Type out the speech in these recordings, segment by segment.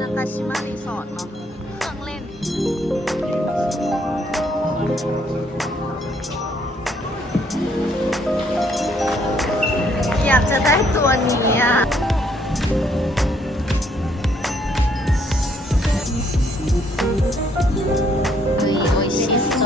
นากาชิมารีสอร์ทเนาะ เครื่องเล่น อยากจะได้ตัวนี้อะเฮ้ยโอชิโซ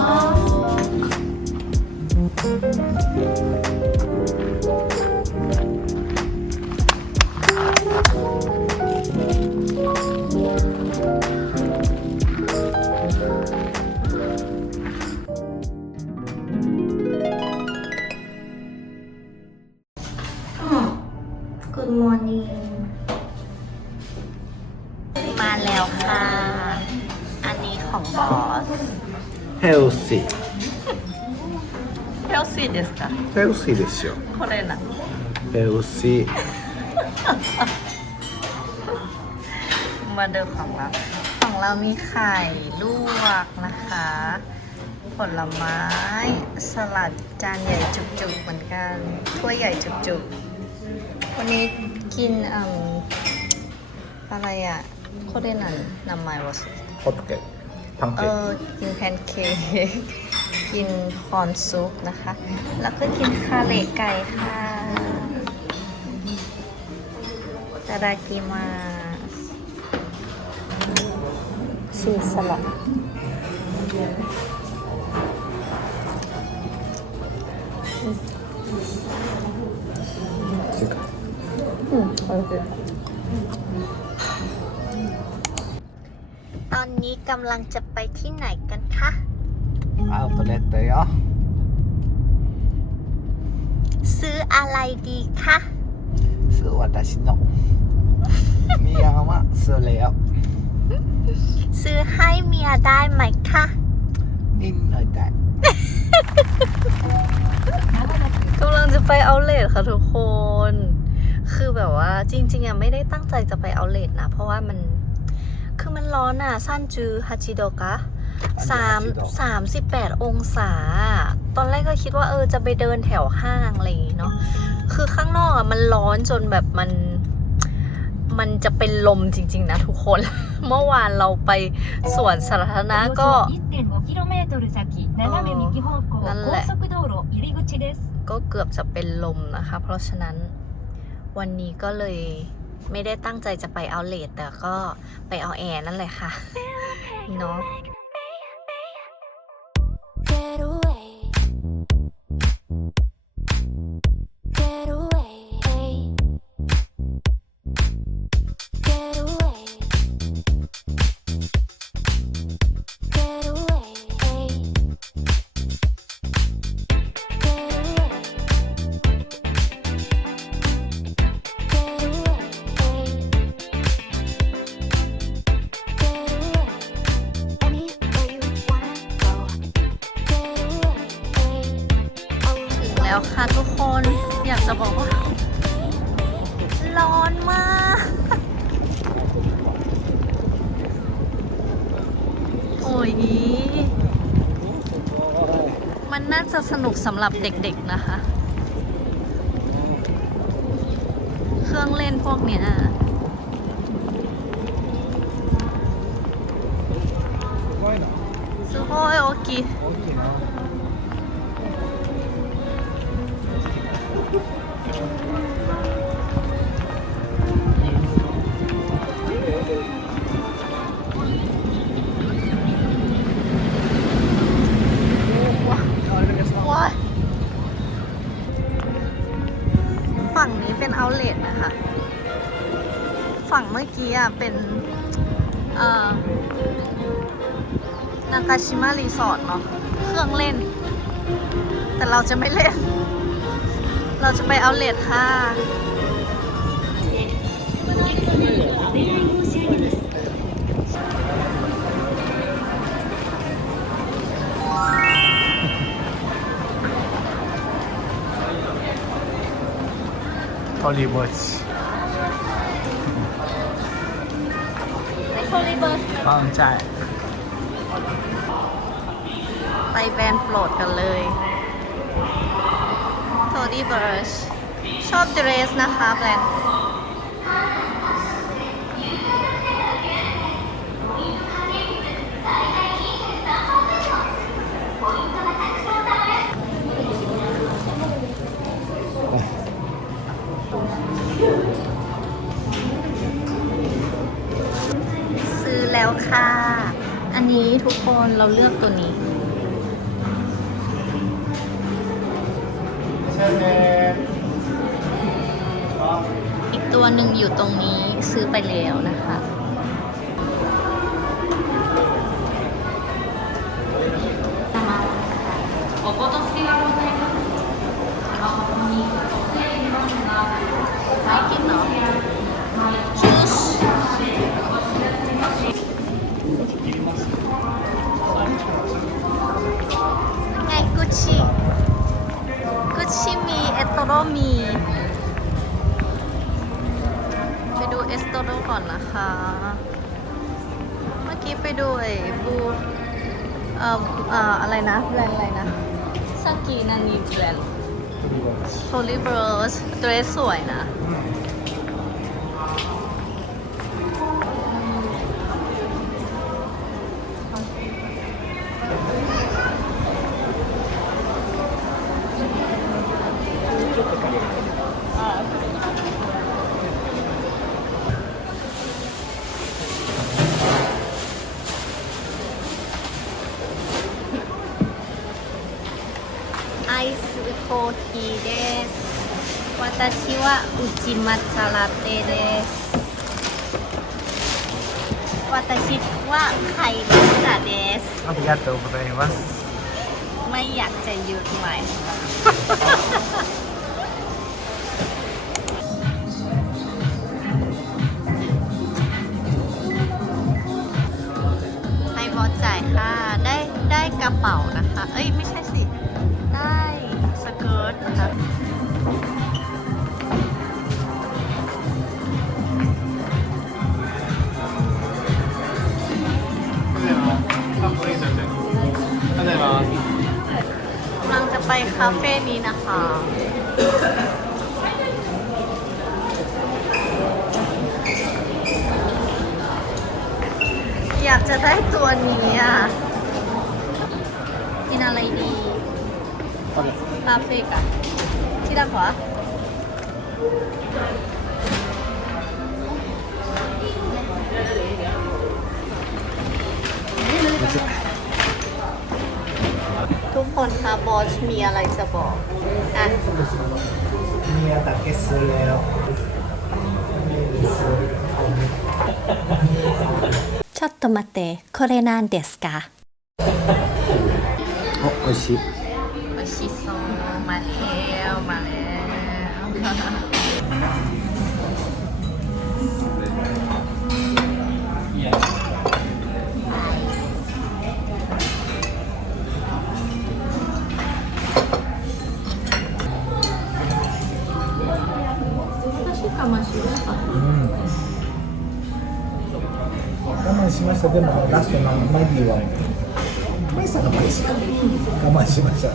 対薄いですよこれなえー、薄いมาเดิมของเรา ของเรามีไข่ลวกนะคะ ผลไม้ สลัดจานใหญ่จุกๆเหมือนกันถ้วยใหญ่จุกๆ วันนี้กินอมอะไรอะโคเรนันนำไมวะホッケパンケーキเออกินแพนเค้ก กินคอนซุปนะคะ แล้วก็กินคาเลไก่ค่ะตาดากิมาชีสสลัดอืมโอเคตอนนี้กำลังจะไปที่ไหนกันคะ Autolette, ja. ซื้ออะไรดีคะซื้อวัตชิโนเมียามะซื้อแล้วซื้อให้เมียได้ไหมคะนิดหน่อยได้กำลังจะไปเอาเลทค่ะทุกคน คือแบบว่าจริงๆอะไม่ได้ตั้งใจจะไปเอาเลทนะ เพราะว่ามัน คือมันร้อนอะ สั้นจือฮาจิโดกะ สามสามสิบแปดองศา ตอนแรกก็คิดว่าเออจะไปเดินแถวห้างอะไรยเนาะคือข้างนอกอะมันร้อนจนแบบมัน มันจะเป็นลมจริง ๆ นะทุกคน เมื่อวานเราไปสวนสาธารณะก็นั่นแหละก็เกือบจะเป็นลมนะคะ เพราะฉะนั้นวันนี้ก็เลยไม่ได้ตั้งใจจะไปเอาเลดแต่ก็ไปเอาแอร์นั่นแหละค่ะเนาะ สนุกสำหรับเด็กๆนะคะ เครื่องเล่นพวกเนี้ยすごい大きい。 าชิมะรีสอร์ทเนาะเครื่องเล่น แต่เราจะไม่เล่น เราจะไปเอาเลดค่ะฮอลลีวูดฮอลลีวูดอ๋อใจ ไปแบรนด์โปรดกันเลย t o d y b u r c h ชอบเดรสนะคะแบรนด์แล้วค่ะ อันนี้ทุกคนเราเลือกตัวนี้ อีกตัวหนึ่งอยู่ตรงนี้ซื้อไปแล้วนะคะ อ่อเอ่ออะไรนะแบรนด์อะไรนะซากินันนีแบรนด์โ o ลีเบิร์สเดรสสวยนะ 私は内抹茶ラテです。私はไข่มุกะです。ありがとうございます。 ไม่อยากจะหยุดใหม่ ากจะได้ตัวนี้อะ กินอะไรดีลาเฟกอะที่ด้านขวาทุกคนคะบอสมีอะไรจะบอกอะมีแต่เกสแล้ว ょっと待って、これなんですか、美味しい。美味しそう。かもしれなかった。masa ganun, last na mga magdiwang. May isa na pa isa. Kamay si masa.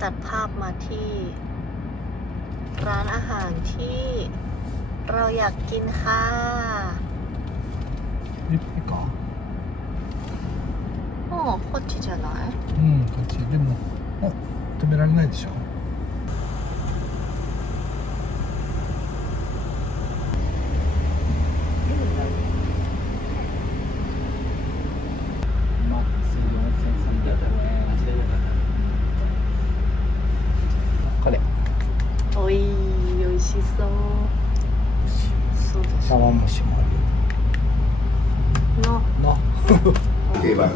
ตัดภาพมาที่ ร้านอาหารที่เราอยากกินค่ะ え、いいか。 โอ้โคตรじゃないうん、こっち。でも、お、止められないでしょ。 しそう茶碗蒸しもあのるよ。の。定番。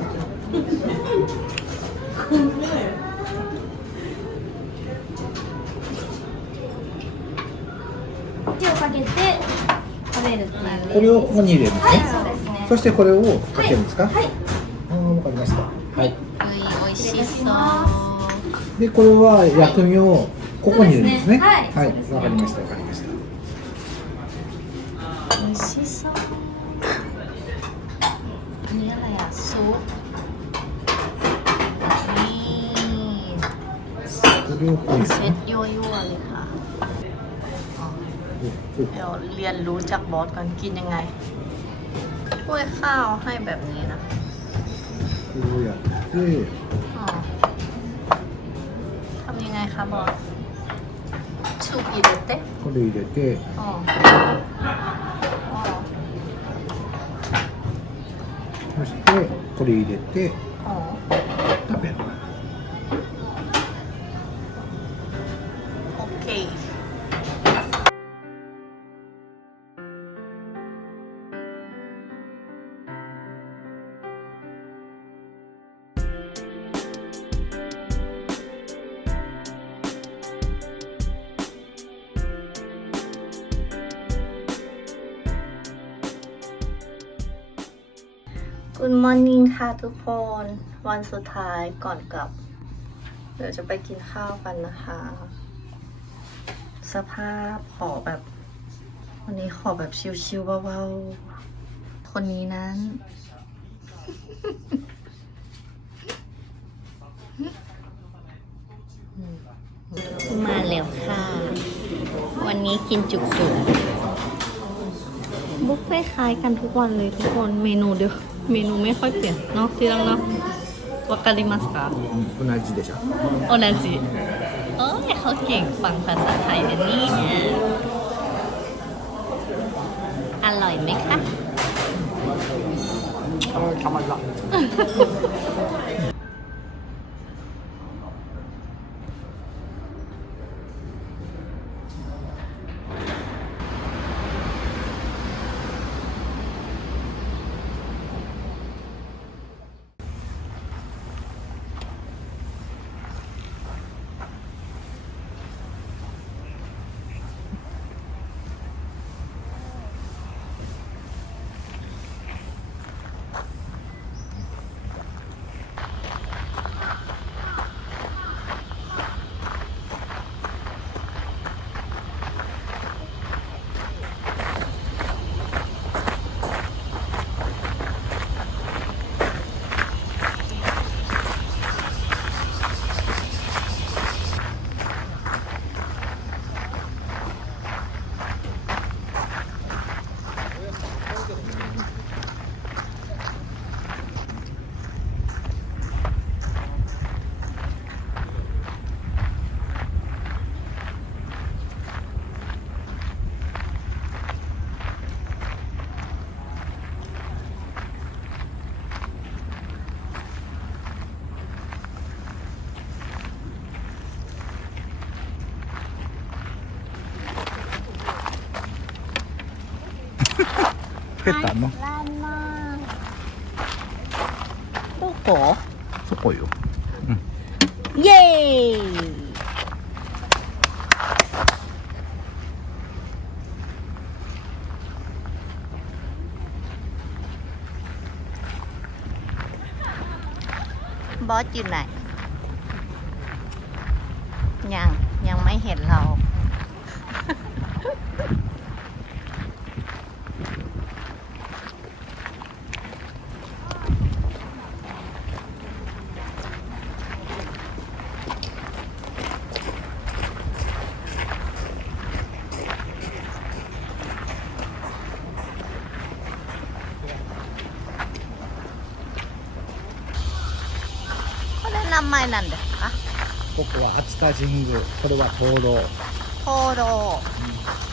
手をかけて食ベルっていうこれをここに入れるんですね、そしてこれをかけるんですかはいああわかりましたはいおいしそうでこれは薬味をここに入れるんですねはいはいわかりましたわかりました美味しそうอันนี้อะไรอ่ะซุปนี่ これをこうです เซ ね ตยั่วๆเลยค่ะอ๋อ こう เดี๋ยวเรียนรู้จากบอสก่อนกินยังไงกล้วยข้าวให้แบบนี้นะ こうやって อ๋อทำยังไงคะบอส ス入れてこれ入れて、そしてこれ入れて Good morning ค่ะทุกคน วันสุดท้ายก่อนกลับ เดี๋ยวจะไปกินข้าวกันนะคะ สภาพขอแบบ วันนี้ขอแบบชิวๆเบาๆคนนี้นั้นมาแล้วค่ะ วันนี้กินจุกๆบุฟเฟ่ต์คล้ายกันทุกวันเลยทุกคนเมนูเดียว เมนูไม่ค่อยเปลี่ยนเนาะที่รังเนาะวากาลิมัสกะ 同じでしょ โอนาจิเอ้ยเขาเก่งฟังภาษาไทยนะเนี่ยอร่อยไหมคะ ああたまらん ペッターのร้านมา 맛있겠다 너 라마 쏘꼬 쏘꼬요 응. 예 bó chữ này? Nhằn nhằn mấy hẹn lầu. なんですか？ここは熱田神宮これは灯籠。灯籠、うん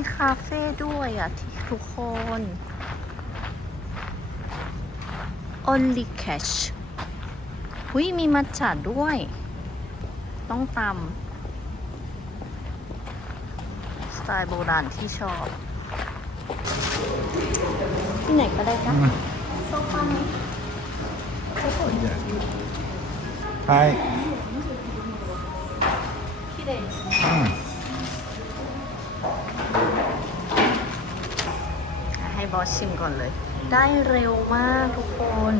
มีคาเฟ่ด้วยอะที่ทุกคน Only Cash หุยมีมัทฉะด้วย ต้องตำสไตล์โบราณที่ชอบ ที่ไหนก็ได้จ้ะโซฟาไหมはい、 บอสชิมก่อนเลย ได้เร็วมากทุกคน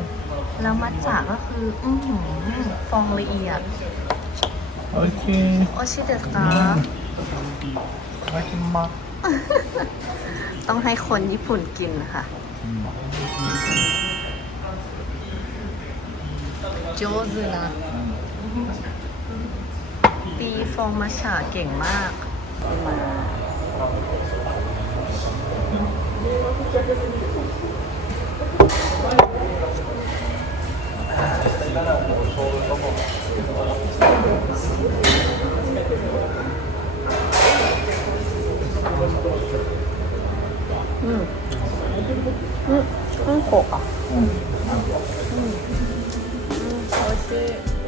แล้วมัจจาก็คือ อืมฟองละเอียด โอเค โอชิเดสตาน่ากินมาก ต้องให้คนญี่ปุ่นกินนะคะโจซึนะตีฟองมัชฉาเก่งมากมา うん、うん、うん、うん、美味しい。